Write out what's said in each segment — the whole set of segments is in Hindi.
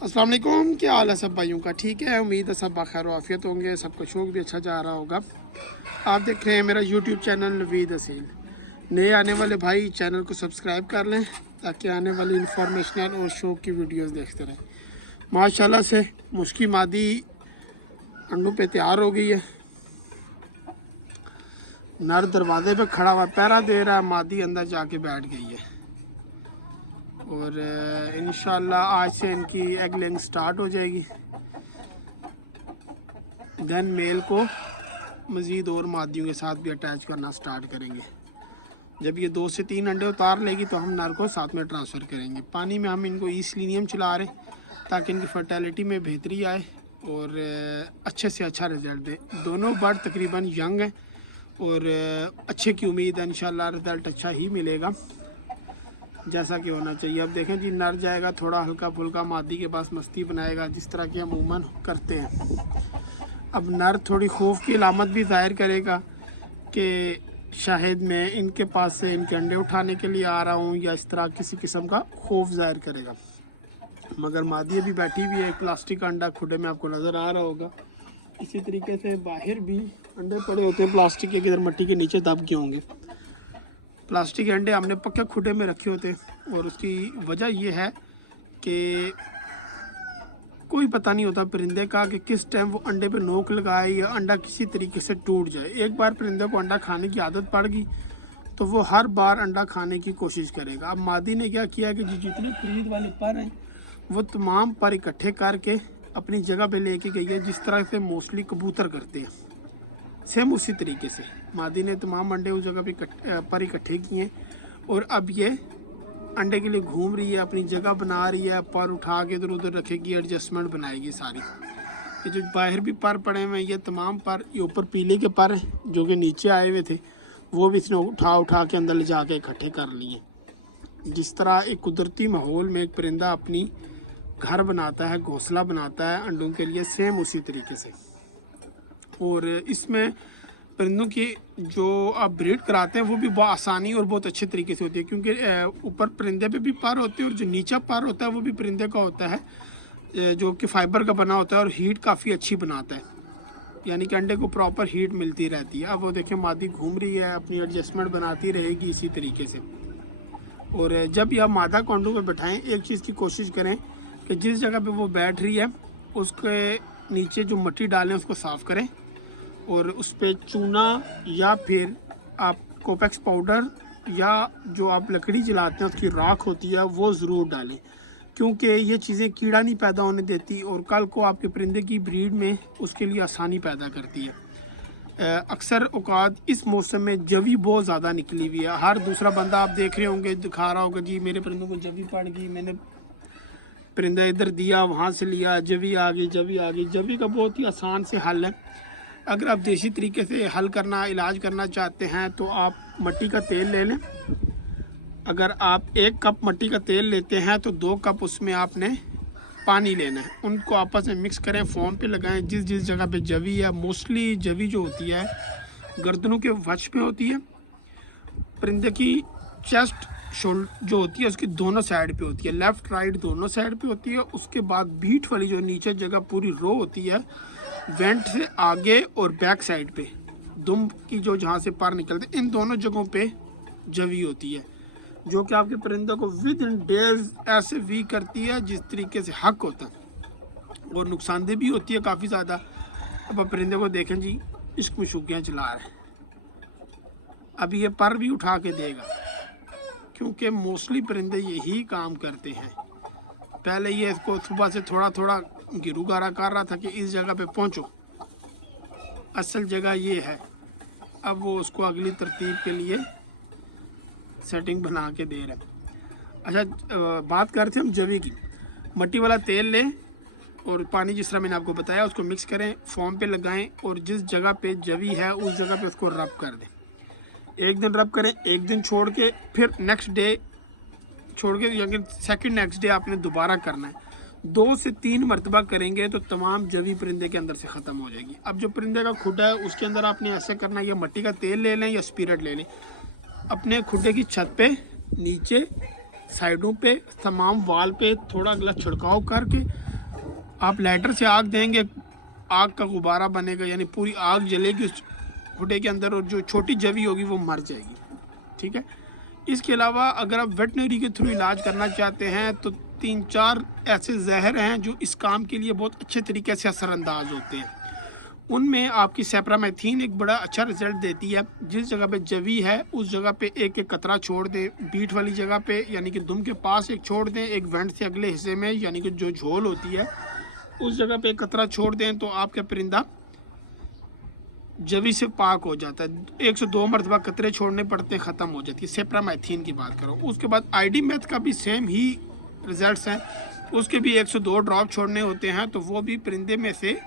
अस्सलाम वालेकुम, क्या हाल है सब भाइयों का? ठीक है, उम्मीद है सब खैर आफियत होंगे, सबका शौक भी अच्छा जा रहा होगा। आप देख रहे हैं मेरा यूट्यूब चैनल नवीद हसील। नए आने वाले भाई चैनल को सब्सक्राइब कर लें ताकि आने वाली इंफॉर्मेशनल और शौक की वीडियोस देखते रहें। माशाल्लाह से मुश्की मादी अंडों पे तैयार हो गई है। नर दरवाजे पे खड़ा हुआ पहरा दे रहा है, मादी अंदर जाके बैठ गई है। और इंशाल्लाह आज से इनकी एग लेइंग स्टार्ट हो जाएगी। देन मेल को मज़ीद और मादियों के साथ भी अटैच करना स्टार्ट करेंगे। जब ये 2 से 3 अंडे उतार लेगी तो हम नर को साथ में ट्रांसफ़र करेंगे। पानी में हम इनको ईसलिनियम चला रहे ताकि इनकी फर्टिलिटी में बेहतरी आए और अच्छे से अच्छा रिज़ल्ट दे। दोनों बर्ड तकरीबन यंग हैं और अच्छे की उम्मीद है, इंशाल्लाह रिज़ल्ट अच्छा ही मिलेगा जैसा कि होना चाहिए। अब देखें जी, नर जाएगा थोड़ा हल्का फुल्का मादी के पास मस्ती बनाएगा जिस तरह की अमूमन करते हैं। अब नर थोड़ी खौफ की अलामत भी ज़ाहिर करेगा कि शायद मैं इनके पास से इनके अंडे उठाने के लिए आ रहा हूँ या इस तरह किसी किस्म का खौफ ज़ाहिर करेगा। मगर मादी अभी बैठी हुई है। एक प्लास्टिक का अंडा खुडे में आपको नज़र आ रहा होगा। इसी तरीके से बाहर भी अंडे पड़े होते हैं प्लास्टिक के, किधर मिट्टी के नीचे दब गए होंगे। प्लास्टिक के अंडे हमने पक्के खुडे में रखे होते हैं और उसकी वजह यह है कि कोई पता नहीं होता परिंदे का कि किस टाइम वो अंडे पे नोक लगाए या अंडा किसी तरीके से टूट जाए। एक बार परिंदे को अंडा खाने की आदत पड़ गई तो वो हर बार अंडा खाने की कोशिश करेगा। अब मादी ने क्या किया कि जितने खरीद वाले पर हैं वो तमाम पर इकट्ठे करके अपनी जगह पे लेके गई है, जिस तरह से मोस्टली कबूतर करते हैं। सेम उसी तरीके से मादी ने तमाम अंडे उस जगह पर इकट्ठे किए और अब ये अंडे के लिए घूम रही है, अपनी जगह बना रही है, पर उठा के इधर उधर रखेगी, एडजस्टमेंट बनाएगी सारी। ये जो बाहर भी पर पड़े हुए हैं ये तमाम पर, ये ऊपर पीले के पर हैं जो कि नीचे आए हुए थे, वो भी इसने उठा के अंदर ले जाके इकट्ठे कर लिए। जिस तरह एक कुदरती माहौल में एक परिंदा अपनी घर बनाता है, घोंसला बनाता है अंडों के लिए, सेम उसी तरीके से। और इसमें परिंदों की जो आप ब्रीड कराते हैं वो भी बहुत आसानी और बहुत अच्छे तरीके से होती है, क्योंकि ऊपर परिंदे पे भी पर होते हैं और जो नीचा पर होता है वो भी परिंदे का होता है जो कि फाइबर का बना होता है और हीट काफ़ी अच्छी बनाता है, यानी कि अंडे को प्रॉपर हीट मिलती रहती है। अब वो देखें मादी घूम रही है, अपनी एडजस्टमेंट बनाती रहेगी इसी तरीके से। और जब यह मादा को अंडों पर बैठाएँ, एक चीज़ की कोशिश करें कि जिस जगह पर वो बैठ रही है उसके नीचे जो मिट्टी डालें उसको साफ़ करें और उस पर चूना या फिर आप कोपेक्स पाउडर या जो आप लकड़ी जलाते हैं उसकी राख होती है वो ज़रूर डालें, क्योंकि ये चीज़ें कीड़ा नहीं पैदा होने देती और कल को आपके परिंदे की ब्रीड में उसके लिए आसानी पैदा करती है। अक्सर औकात इस मौसम में जवी बहुत ज़्यादा निकली हुई है। हर दूसरा बंदा आप देख रहे होंगे दिखा रहा होगा, जी मेरे परिंदों को जवी पड़ गई, मैंने परिंदा इधर दिया, वहाँ से लिया, जवी आ गई, जवी आ गई। जवी का बहुत ही आसान से हल है। अगर आप देसी तरीके से हल करना, इलाज करना चाहते हैं तो आप मिट्टी का तेल ले लें। अगर आप 1 कप मिट्टी का तेल लेते हैं तो 2 कप उसमें आपने पानी लेना है। उनको आपस में मिक्स करें, फोम पे लगाएं। जिस जिस जगह पे जवी है, मोस्टली जवी जो होती है गर्दनों के वश पे होती है, परिंदे की चेस्ट शोल्डर जो होती है उसकी दोनों साइड पे होती है, लेफ़्ट राइट दोनों साइड पे होती है। उसके बाद बीट वाली जो नीचे जगह पूरी रो होती है, वेंट से आगे और बैक साइड पे दुम की जो जहाँ से पर निकलते, इन दोनों जगहों पे जवी होती है, जो कि आपके परिंदे को विद इन डेज ऐसे वीक करती है जिस तरीके से हक होता है, और नुकसानदेह भी होती है काफ़ी ज़्यादा। अब आप परिंदे को देखें जी, इश्क में शुकियाँ चला रहे हैं, अभी ये पर भी उठा के देगा, क्योंकि मोस्टली परिंदे यही काम करते हैं। पहले ये इसको सुबह से थोड़ा थोड़ा गिरू गारा कर रहा था कि इस जगह पे पहुंचो, असल जगह ये है। अब वो उसको अगली तरतीब के लिए सेटिंग बना के दे रहे हैं। अच्छा, बात कर रहे थे हम जवी की। मिट्टी वाला तेल लें और पानी जिस तरह मैंने आपको बताया उसको मिक्स करें, फोम पे लगाएं और जिस जगह पे जवी है उस जगह पे उसको रब कर दें। एक दिन रब करें, एक दिन छोड़ के फिर नेक्स्ट डे छोड़ के, या सेकंड नेक्स्ट डे आपने दोबारा करना है। 2 से 3 मरतबा करेंगे तो तमाम जवी परिंदे के अंदर से ख़त्म हो जाएगी। अब जो परिंदे का खुडा है उसके अंदर आपने ऐसे करना है, या मिट्टी का तेल ले लें या स्पिरिट ले लें, अपने खुडे की छत पे, नीचे, साइडों पे, तमाम वाल पे थोड़ा गला छिड़काव करके आप लाइटर से आग देंगे, आग का गुब्बारा बनेगा, यानी पूरी आग जलेगी उस खुडे के अंदर और जो छोटी जवी होगी वो मर जाएगी। ठीक है। इसके अलावा अगर आप वेटनरी के थ्रू इलाज करना चाहते हैं तो 3-4 ऐसे जहर हैं जो इस काम के लिए बहुत अच्छे तरीके से असरअंदाज होते हैं। उनमें आपकी सेप्रामेथीन एक बड़ा अच्छा रिजल्ट देती है। जिस जगह पे जवी है उस जगह पे एक एक कतरा छोड़ दें, बीट वाली जगह पे यानी कि दुम के पास एक छोड़ दें, एक वेंट से अगले हिस्से में यानी कि जो झोल होती है उस जगह पे एक कतरा छोड़ दें तो आपका परिंदा जवी से पाक हो जाता है। 1 से 2 मरतबा कतरे छोड़ने पड़ते हैं, ख़त्म हो जाती है। सेप्रामेथीन की बात करो। उसके बाद आईडी मेथ का भी सेम ही रिजल्ट्स हैं, उसके भी 1 से 2 ड्रॉप छोड़ने होते हैं तो वो भी परिंदे में से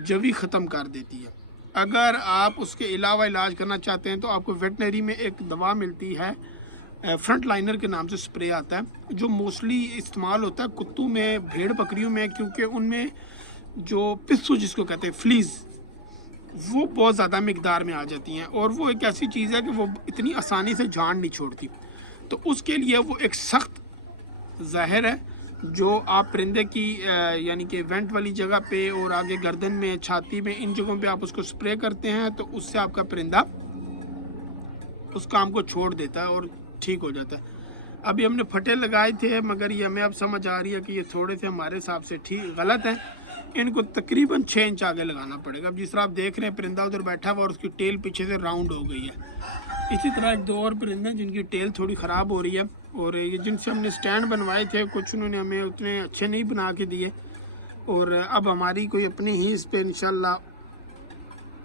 जवी ख़त्म कर देती है। अगर आप उसके अलावा इलाज करना चाहते हैं तो आपको वेटनरी में एक दवा मिलती है, फ्रंट लाइनर के नाम से स्प्रे आता है, जो मोस्टली इस्तेमाल होता है कुत्तों में, भेड़ बकरियों में, क्योंकि उनमें जो पिस्सू जिसको कहते हैं फ्लीज, वो बहुत ज़्यादा मिकदार में आ जाती हैं और वो एक ऐसी चीज़ है कि वो इतनी आसानी से जान नहीं छोड़ती। तो उसके लिए वो एक सख्त जहर है जो आप परिंदे की यानी कि वेंट वाली जगह पे और आगे गर्दन में, छाती में, इन जगहों पे आप उसको स्प्रे करते हैं तो उससे आपका परिंदा उस काम को छोड़ देता है और ठीक हो जाता है। अभी हमने फटे लगाए थे मगर ये हमें अब समझ आ रही है कि ये थोड़े से हमारे हिसाब से ठीक गलत है। इनको तकरीबन 6 इंच आगे लगाना पड़ेगा। अब जिस तरह आप देख रहे हैं परिंदा उधर बैठा हुआ और उसकी टेल पीछे से राउंड हो गई है। इसी तरह एक 2 और परिंदे जिनकी टेल थोड़ी ख़राब हो रही है और ये जिनसे हमने स्टैंड बनवाए थे, कुछ उन्होंने हमें उतने अच्छे नहीं बना के दिए और अब हमारी कोई अपनी ही इस पर इंशाल्लाह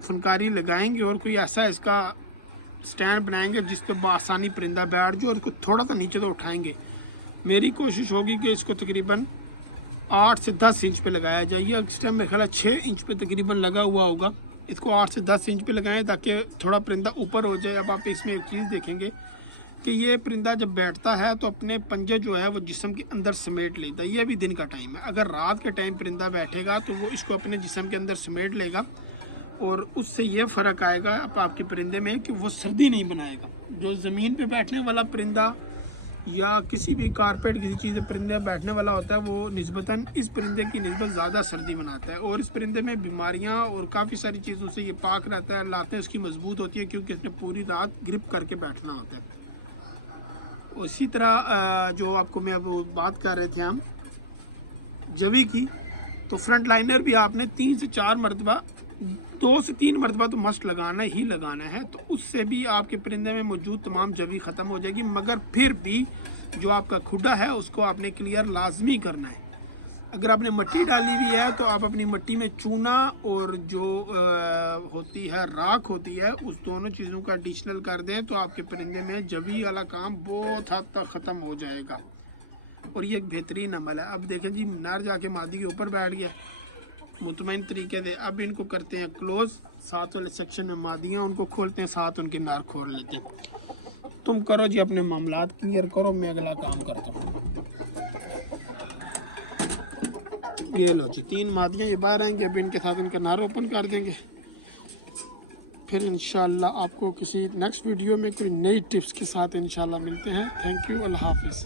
फनकारी लगाएंगे और कोई ऐसा इसका स्टैंड बनाएंगे जिस पर आसानी परिंदा बैठ जाए और इसको थोड़ा सा नीचे तो उठाएंगे। मेरी कोशिश होगी कि इसको तकरीबन 8 से 10 इंच पे लगाया जाए। इस टाइम मेरे ख्याल 6 इंच पे तकरीबन लगा हुआ होगा। इसको 8 से 10 इंच पे लगाएं ताकि थोड़ा परिंदा ऊपर हो जाए। अब आप इसमें एक चीज़ देखेंगे कि ये परिंदा जब बैठता है तो अपने पंजे जो है वो जिस्म के अंदर समेट लेता है। ये भी दिन का टाइम है। अगर रात के टाइम परिंदा बैठेगा तो वो इसको अपने जिस्म के अंदर समेट लेगा और उससे ये फ़र्क आएगा अब आपके परिंदे में कि वो सर्दी नहीं बनाएगा। जो ज़मीन पे बैठने वाला परिंदा या किसी भी कारपेट किसी चीज़ पे परिंदे बैठने वाला होता है वो निस्बतन इस परिंदे की निस्बत ज़्यादा सर्दी बनाता है और इस परिंदे में बीमारियां और काफ़ी सारी चीज़ों से ये पाक रहता है। लातें इसकी मजबूत होती है क्योंकि इसने पूरी रात ग्रिप करके बैठना होता है। इसी तरह जो आपको मैं अब बात कर रहे थे हम जवी की, तो फ्रंट लाइनर भी आपने 3 से 4 मरतबा 2 से 3 मरतबा तो मस्ट लगाना ही लगाना है। तो उससे भी आपके परिंदे में मौजूद तमाम जवी ख़त्म हो जाएगी। मगर फिर भी जो आपका खुडा है उसको आपने क्लियर लाजमी करना है। अगर आपने मिट्टी डाली हुई है तो आप अपनी मिट्टी में चूना और जो होती है राख होती है उस दोनों चीज़ों का एडिशनल कर दें तो आपके परिंदे में जवी वाला काम बहुत हद तक ख़त्म हो जाएगा और ये एक बेहतरीन अमल है। अब देखें जी, नर जाके मादी के ऊपर बैठ गया मुतमईन तरीके से। अब इनको करते हैं क्लोज, साथ वाले सेक्शन में मादियाँ उनको खोलते हैं, साथ उनके नार खोल लेते हैं। तुम करो जी अपने मामलात क्लियर करो, मैं अगला काम करता हूँ। ये लो जी 3 मादियाँ ये बाहर आएंगे। अब इनके साथ इनका नार ओपन कर देंगे। फिर इंशाल्लाह आपको किसी नेक्स्ट वीडियो में कोई नई टिप्स के साथ इंशाल्लाह मिलते हैं। थैंक यू, अल्लाह हाफिज़।